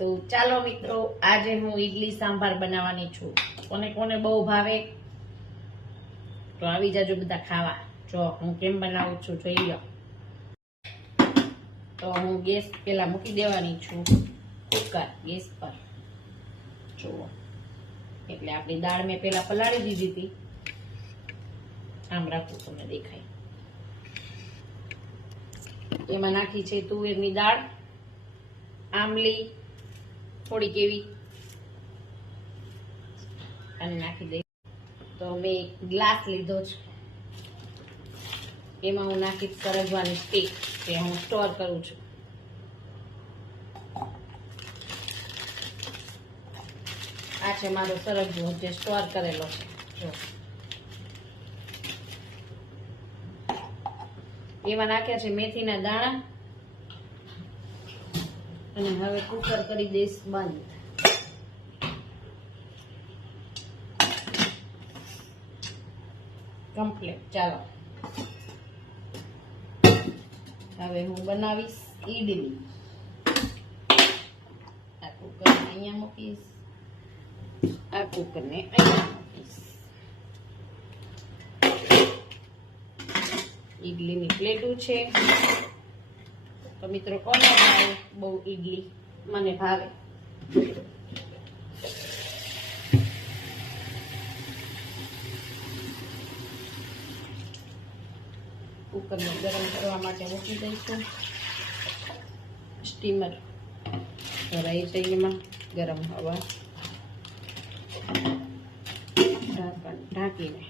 તો ચાલો મિત્રો, આજે હું ઈડલી સાંભાર બનાવવાની છું. કોને કોને બહુ ભાવે, તો આવી જાજો બધા ખાવા. જો, હું કેમ બનાવું છું જોઈ લો. તો હું ગેસ પેલા મૂકી દેવાની છું, કુકર ગેસ પર. જુઓ. એટલે આપણી દાળ મેં પેલા પલાળી દીધી હતી. આમ રાખું તમને દેખાય. એમાં નાખી છે તુવેરની દાળ આમલી થોડીક એવી અને નાખી દઈ. તો મેં ગ્લાસ લીધો છે. એમાં હું નાખીશ કરજવાની સ્ટીક જે હું સ્ટોર કરું છું. આ છે મારો સરગવો જે સ્ટોર કરેલો છે. જો. એમાં નાખ્યા છે મેથીના દાણા અને હવે કુકર કરી દઈશ બંધ. કમ્પ્લીટ ચાલો. હવે હું બનાવીશ ઈડલી. આ કુકર અહીંયા મૂકીશ. આ કુકરને અહીંયા મૂકીશ. ઈડલીની પ્લેટું છે. તો મિત્રો કોને ભાવે બહુ ઈડલી મને ભાવે કુકરને ગરમ કરવા માટે મૂકી દઈશું સ્ટીમર ભરાઈ છે એમાં ગરમ હવા ઢાંકણ ઢાંકીને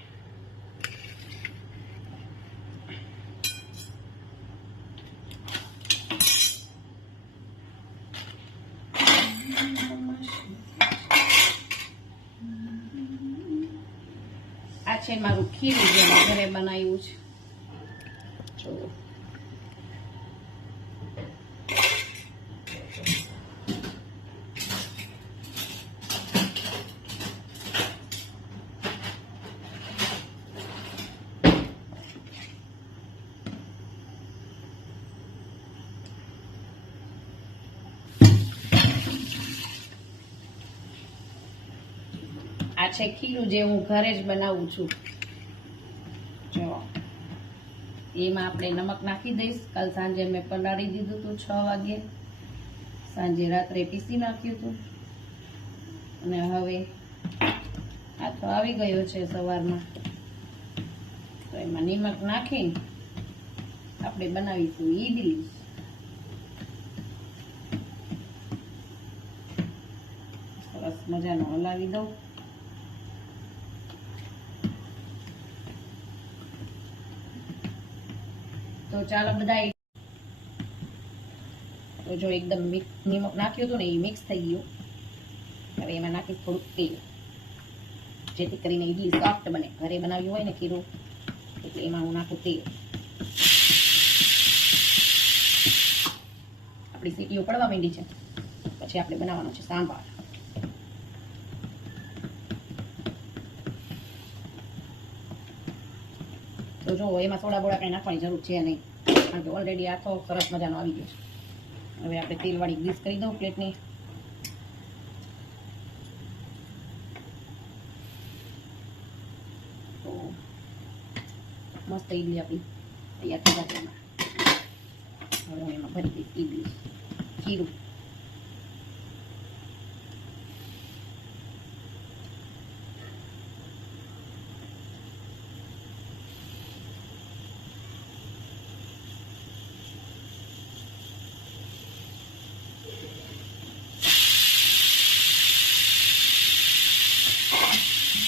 આ છે મારું ખીરું જે મેં ઘરે બનાવ્યું છે જુઓ આ છે ખીરું જે હું ઘરે જ બનાવું છું જો એમાં આપણે નમક નાખી દઈશ. કાલ સાંજે મેં પલાળી દીધું હતું છ વાગે. સાંજે રાત્રે પીસી નાખ્યું હતું અને હવે આ તો આવી ગયો છે સવારમાં. તો એમાં નિમક નાખી આપણે બનાવીશું ઈડલી. સરસ મજાનો હલાવી દઉં. તો ચાલો બધા તો જો એકદમ નિમક નાખ્યું હતું ને એ મિક્સ થઈ ગયું. હવે એમાં નાખી થોડુંક તેલ. જેથી કરીને ઇડલી સોફ્ટ બને. ઘરે બનાવ્યું હોય ને ખીરું, એટલે એમાં હું નાખું તેલ. આપણી સીટીઓ પડવા માંડી છે. પછી આપણે બનાવવાનો છે સાંભાર. તો જો, એમાં થોડા બોડા કંઈ નાખવાની જરૂર છે નહીં. કારણ કે ઓલરેડી આ સરસ મજાનો આવી ગયો છે. હવે આપણે તેલવાળી ગ્રીસ કરી દઉં પ્લેટની. મસ્ત ઈડલી આપણી તૈયાર થઈ જશે હવે હું એમાં ભરી દઈશ ઈડલી ખીરું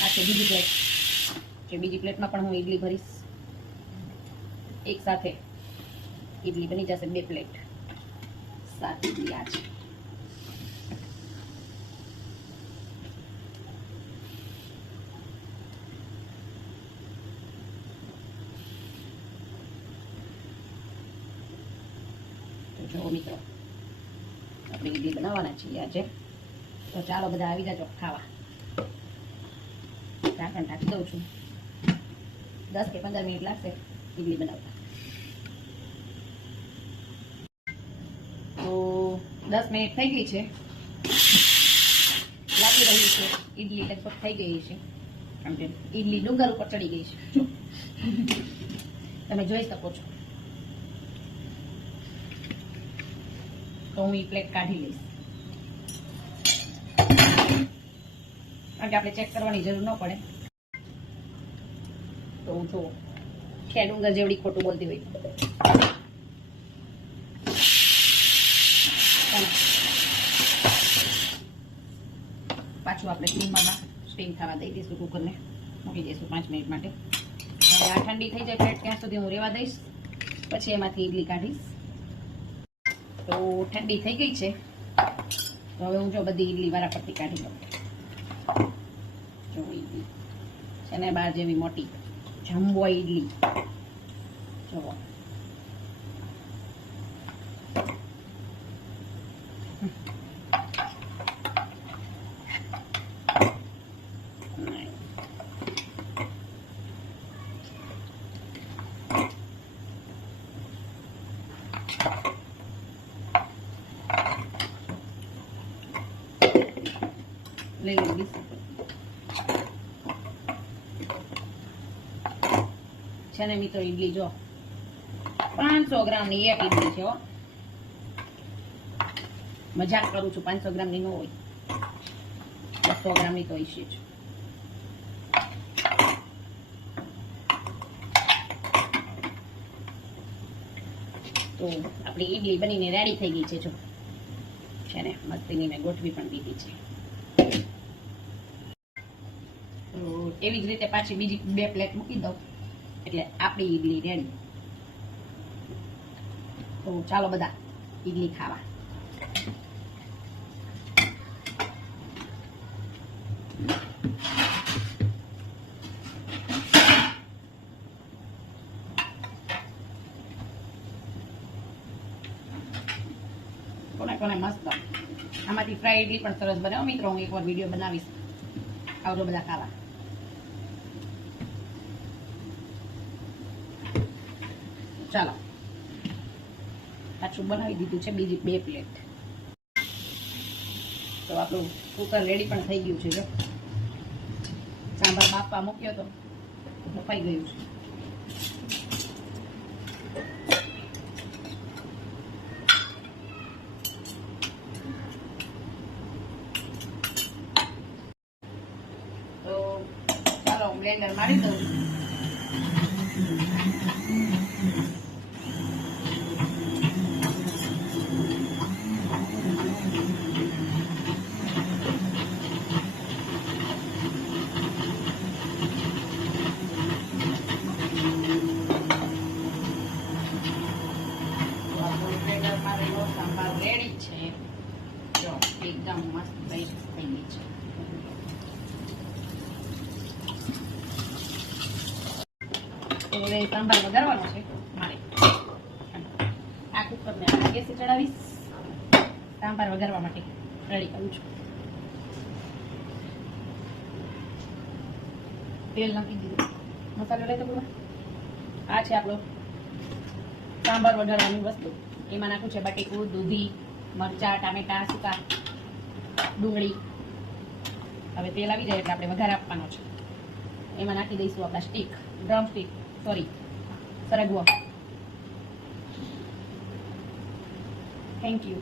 આ છે બીજી પ્લેટ જે બીજી પ્લેટમાં પણ હું ઇડલી ભરીશ. એક સાથે ઇડલી બની જશે, બે પ્લેટ. સાત ઇડલી આ છે. આપણે ઈડલી બનાવવાના છીએ આજે. તો ચાલો બધા આવી જાજો ખાવા. ઢાંકણ ઢાંકી દઉં છું. દસ કે પંદર મિનિટ લાગશે ઇડલી બનાવતા તો દસ મિનિટ થઈ ગઈ છે. લાગી રહ્યું છે. ઈડલી લગભગ થઈ ગઈ છે. કારણ કે ઈડલી ડુંગર ઉપર ચડી ગઈ છે. તમે જોઈ શકો છો. તો હું એ પ્લેટ કાઢી લઈશ. કારણ કે આપણે ચેક કરવાની જરૂર ન પડે. તો હું કે ડુંગર જેવડી ખોટું બોલતી હોય. પાછું આપણે સ્ટીમમાં સ્ટીમ થવા દઈ દઈશું કુકરને. મૂકી દઈશું પાંચ મિનિટ માટે. હવે આ ઠંડી થઈ જાય પ્લેટ ત્યાં સુધી હું રેવા દઈશ. પછી એમાંથી ઇડલી કાઢીશ. તો ઠંડી થઈ ગઈ છે. તો હવે હું જો બધી ઇડલી વારા પરથી કાઢી લઉં. જો ઇડલી છે ને બાર જેવી મોટી. જમ્બો ઇડલી જુઓ લઈ લીધી છે ને મિત્રો ઈડલી, જો. પાંચસો ગ્રામની એક ઈડલી છે મજાક કરું છું, પાંચસો ગ્રામની ન હોય. બસો ગ્રામની તો હશે છું તો આપણી ઈડલી બનીને રેડી થઈ ગઈ છે, જો. છે ને, મસ્તીની મેં ગોઠવી પણ દીધી છે. એવી જ રીતે પાછી બીજી બે પ્લેટ મૂકી દઉં. એટલે આપણી ઈડલી રેડી તો ચાલો બધા ઈડલી ખાવા. કોને કોને મસ્ત. આમાંથી ફ્રાય ઇડલી પણ સરસ બને. મિત્રો, હું એકવાર વીડિયો બનાવીશ. આવડો બધા ખાવા ચાલો પાછું બનાવી દીધું છે, બીજી બે પ્લેટ તો આપણું કુકર રેડી પણ થઈ ગયું છે, જો. સાંભાર બાપા મૂક્યો તો, બફાઈ ગયું છે તો ચાલો હું બ્લેન્ડર મારી દઉં તો આપણું બ્લેન્ડર મારેલો સાંભાર રેડી છે જો એકદમ મસ્ત થઈ થઈ ગઈ છે તો હવે સાંભાર વઘારવાનો છે. મારે. આ કુકરને આ ગેસે ચડાવીશ. સાંભાર વગાડવા માટે રેડી કરું છું. તેલ નાખી દીધું. મસાલો લઈ દઉં આ છે આપણો સાંભાર વગાડવાની વસ્તુ. એમાં નાખું છે બટેકું, દૂધી, મરચા, ટામેટા, સુકા ડુંગળી. હવે તેલ આવી જાય એટલે આપણે વઘાર આપવાનો છે. એમાં નાખી દઈશું આપણા સ્ટીક, ડ્રમ સ્ટીક. સોરી સરગવો થેન્ક યુ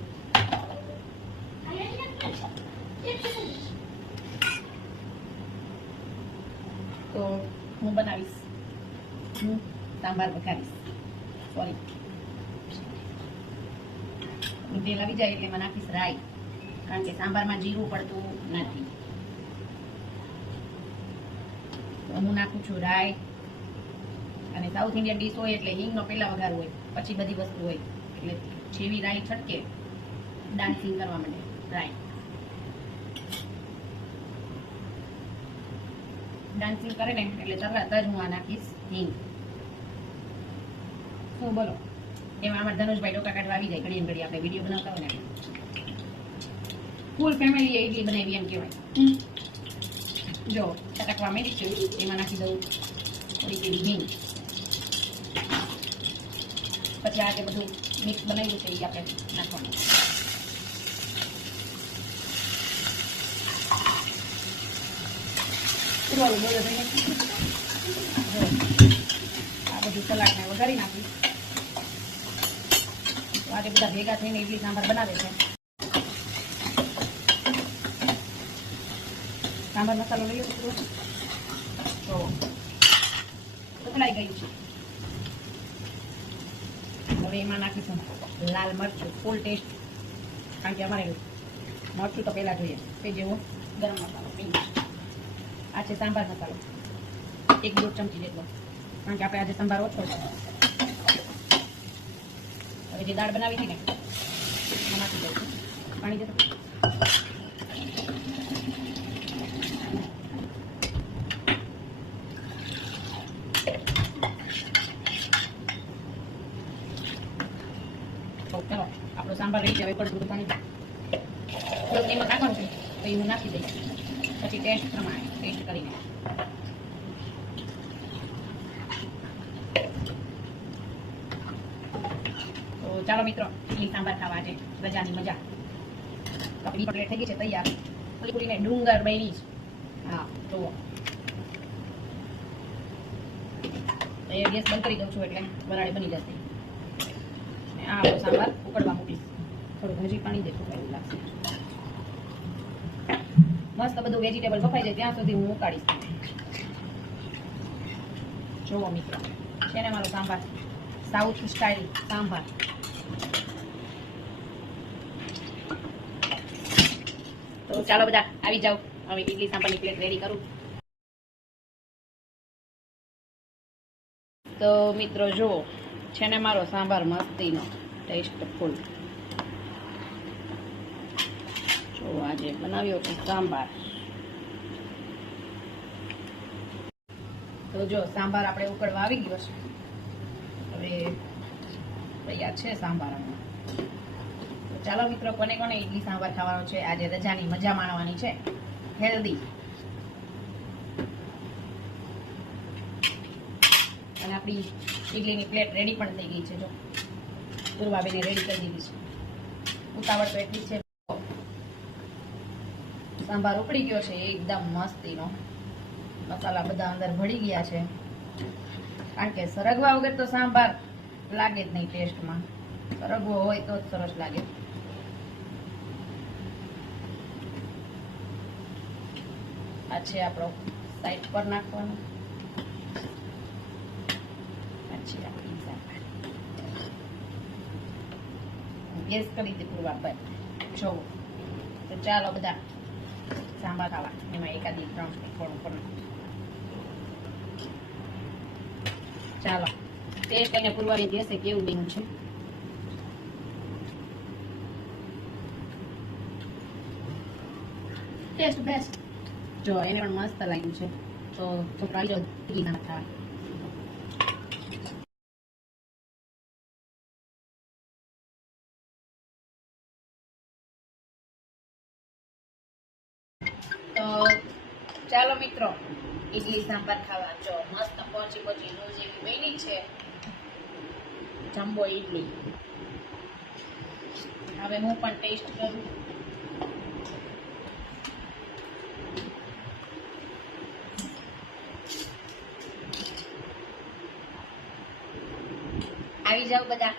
તો હું બનાવીશ હું સાંભાર વઘારીશ સોરી તેલ આવી જાય એટલે એમાં નાખીશ રાઈ કારણ કે સાંભારમાં જીરું પડતું નથી તો હું નાખું છું રાઈ અને સાઉથ ઇન્ડિયન ડીશ હોય એટલે હિંગનો પહેલા વઘાર હોય પછી બધી વસ્તુ હોય. એટલે જેવી રાઈ છટકે ડાન્સિંગ કરવા માટે રાઈ. ડાન્સિંગ કરે ને એટલે તરત જ હું આ નાખીશ હિંગ. શું બોલો? એમાં અમારા ધનુષભાઈ ડોકા કાઢવા આવી જાય ઘડી ઘડી આપણે વીડિયો બનાવતા હોય ને ફૂલ ફેમિલી ઇડલી બનાવી એમ કહેવાય. જો ચટકવા મેળી છે એમાં નાખી દઉં થોડી હિંગ. પછી આ જે બધું મિક્સ બનાવ્યું છે એ આપણે નાખવાનું. આ બધું સલાડને વઘારી નાખી. આજે બધા ભેગા થઈને ઇડલી સાંભાર બનાવે છે. સાંભાર મસાલો લઈ તો ઉકળાઈ ગયું છે. હવે એમાં નાખીશું લાલ મરચું ફૂલ ટેસ્ટ કારણ કે અમારે મરચું તો પહેલાં જોઈએ. તે જેવો? ગરમ મસાલો આ છે સાંભાર મસાલો. એક દોઢ ચમચી જેટલો. કારણ કે આપણે આજે સંભાર ઓછો છે. હવે જે દાળ બનાવી હતી ને એમાં નાખી દઉં પાણી દેતો તો ચાલો આપણો રેડી પડતું પાણી થોડુંક એમાં છે તો એ હું નાખી દઈશ પછી ટેસ્ટ પ્રમાણે ટેસ્ટ કરીને ચાલો મિત્રો ઇડલી સાંભાર ખાવા આજે રજાની મજા કપડી પ્લેટ થઈ ગઈ છે તૈયાર પૂરી પૂરીને ડુંગર બની છે હા તો એ ગેસ બંધ કરી દઉં છું એટલે વરાળે બની જશે આ સાંભાર ઉકળવા મૂકીશ થોડું હજી પાણી જેટલું એવું લાગશે. મસ્ત બધું વેજીટેબલ બફાઈ જાય ત્યાં સુધી હું ઉકાળીશ. જુઓ મિત્રો છે ને મારો સાંભાર? South style sambar. તો ચાલો બધા આવી જાઓ. હવે ઇડલી સાંભારની પ્લેટ રેડી કરું. તો મિત્રો જુઓ છે ને મારો સાંભાર મસ્તીનો ટેસ્ટફુલ જો આજે બનાવ્યો છે સાંભાર. તો જો, સાંભાર આપણે ઉકળવા આવી ગયો છે. હવે તૈયાર છે સાંભાર ચાલો મિત્રો, કોને કોને ઇડલી સાંભાર ખાવાનો છે? આજે રજાની મજા માણવાની છે. હેલ્ધી. અને આપણી ઇડલીની પ્લેટ રેડી પણ થઈ ગઈ છે, જો. દુર્વાબેને રેડી કરી દીધી છે. ઉતાવળ તો એટલી છે. સાંભાર ઉકળી ગયો છે એકદમ મસ્તીનો. મસાલા બધા અંદર ભળી ગયા છે. કારણ કે સરગવા વગર તો સાંભાર લાગે જ નહીં ટેસ્ટમાં. સરગવો હોય તો જ સરસ લાગે. આ છે આપણો સાઈડ પર નાખવાનો. આપણી સાંભાર. ગેસ કરી દીધું પૂરવા જો, તો ચાલો બધા. સાંભાર ખાવા. એમાં એકાદી ત્રણ થોડું પણ ચાલો. ટેસ્ટ કરીને પૂરવાની દેશે કેવું બન્યું છે. ટેસ્ટ બેસ્ટ જો, એને પણ મસ્ત લાગ્યું છે. તો છોકરા જો ના ખાવા છે. જમ્બો ઇડલી હવે હું પણ ટેસ્ટ કરું. આવી જાઓ બધા.